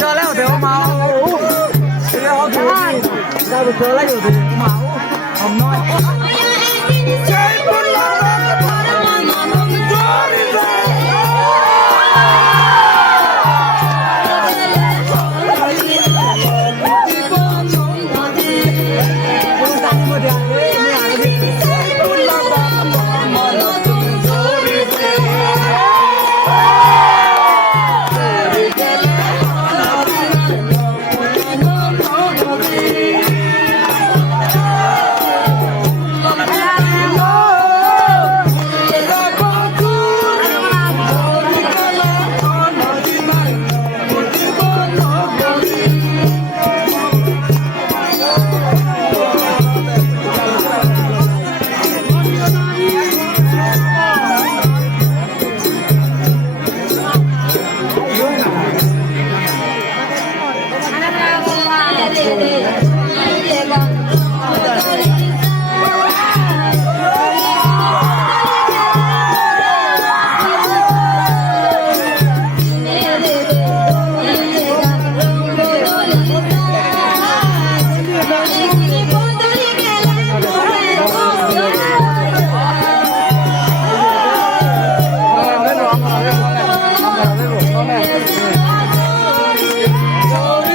cho lấy thì không mau thì họ thua ra được chơi lấy rồi thì không mau không nói Hãy subscribe cho kênh Ghiền Mì Gõ để không bỏ lỡ